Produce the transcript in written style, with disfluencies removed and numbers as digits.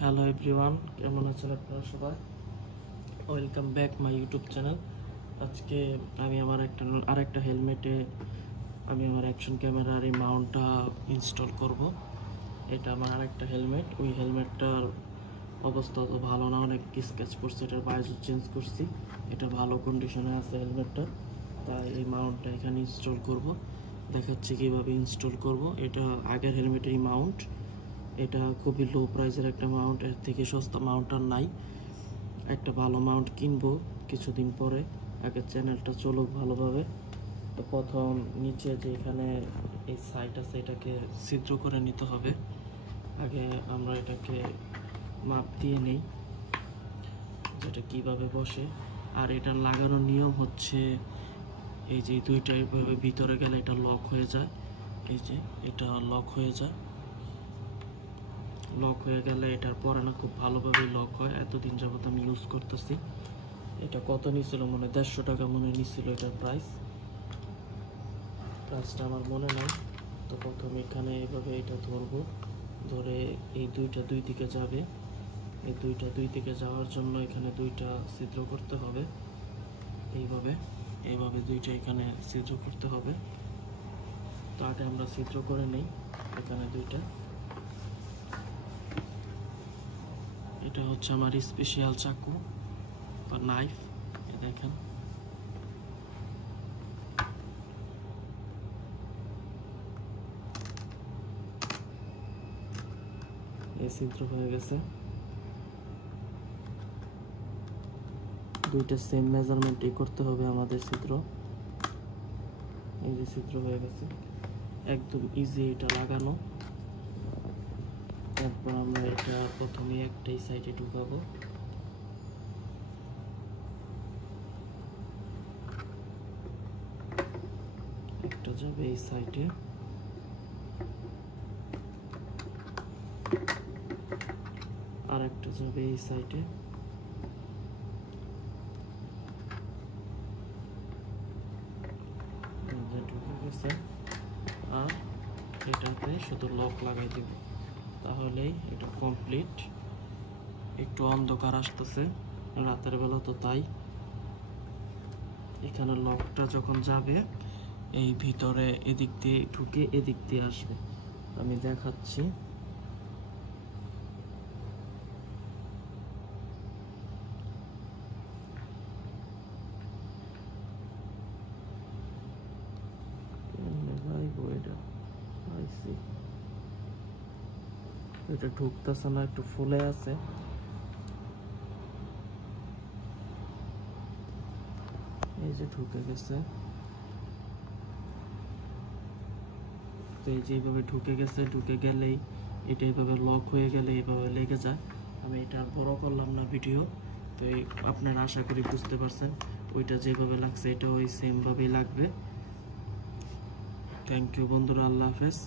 Hello everyone, কেমন আছেন আপনারা সবাই? Welcome back my YouTube channel. আজকে আমি আমার আরেকটা হেলমেটে আমি আমার অ্যাকশন ক্যামেরার এই মাউন্টটা ইনস্টল করব। এটা আমার আরেকটা হেলমেট। ওই হেলমেটটার অবস্থা তো ভালো না, অনেক স্ক্র্যাচ পড়ছে, এটার বায়োজুট চেঞ্জ করছি। এটা ভালো কন্ডিশনে আছে হেলমেটটা, তাই এই মাউন্টটা এখানে ইনস্টল করব। দেখাচ্ছি কীভাবে ইনস্টল করব। এটা আগের হেলমেটের মাউন্ট। এটা খুবই লো প্রাইসের একটা মাউন্ট, এর থেকে সস্তা মাউন্ট আর নাই। একটা ভালো মাউন্ট কিনবো কিছুদিন পরে, আগে চ্যানেলটা চলুক ভালোভাবে। তো প্রথম নিচে যে এখানে এই সাইড আছে এটাকে ছিদ্র করে নিতে হবে। আগে আমরা এটাকে মাপ দিয়ে নেই যেটা কিভাবে বসে। আর এটা লাগানোর নিয়ম হচ্ছে এই যে দুইটা এইভাবে ভিতরে গেলে এটা লক হয়ে যায়। এই যে এটা লক হয়ে যায়, লক হয়ে গেলে এটার পরে না খুব ভালোভাবে লক হয়। এতদিন যাবত আমি ইউজ করতেছি। এটা কত নিছিল মনে 150 টাকা মনে নিছিল এটার প্রাইসটা আমার মনে নাই। তো প্রথমে এখানে এইভাবে এটা ধরবো, ধরে এই দুইটা দুই দিকে যাবে। এই দুইটা দুই দিকে যাওয়ার জন্য এখানে দুইটা ছিদ্র করতে হবে। এইভাবে দুইটা এখানে ছিদ্র করতে হবে। তো আগে আমরা ছিদ্র করে নেই এখানে দুইটা। এটা হচ্ছে আমার স্পেশাল চাকু বা নাইফ। দেখেন এই ছিদ্র হয়ে গেছে। দুইটা সেম মেজারমেন্টই করতে হবে আমাদের ছিদ্র। এই যে ছিদ্র হয়ে গেছে, একদম ইজি এটা লাগানো। তারপর আমরা এটা প্রথমে একটাই সাইডে ঢুকাবো। একটা যাবে এই সাইডে, আর একটা যাবে এই সাইডে। ঢুকে গেছে। আর এটাতে শুধু লক লাগাই দিব, তাহলেই এটা কমপ্লিট। একটু অন্ধকার আসতেছে, রাতের বেলা তো তাই। এখানে লকটা যখন যাবে এই ভিতরে এদিক দিয়ে ঢুকে এদিক দিয়ে আসবে। আমি দেখাচ্ছি। এটা ঢুকতেছে না, একটু ফুলে আছে। এই যে ঢুকে গেছে। তো এই যে এইভাবে ঢুকে গেছে। ঢুকে গেলেই এটা এইভাবে লক হয়ে গেলে এইভাবে লেগে যায়। আমি এটা আর বড় করলাম না ভিডিও। তো এই আপনারা আশা করি বুঝতে পারছেন, ওইটা যেভাবে লাগছে এটা ওই সেমভাবেই লাগবে। থ্যাংক ইউ বন্ধুরা, আল্লাহ হাফেজ।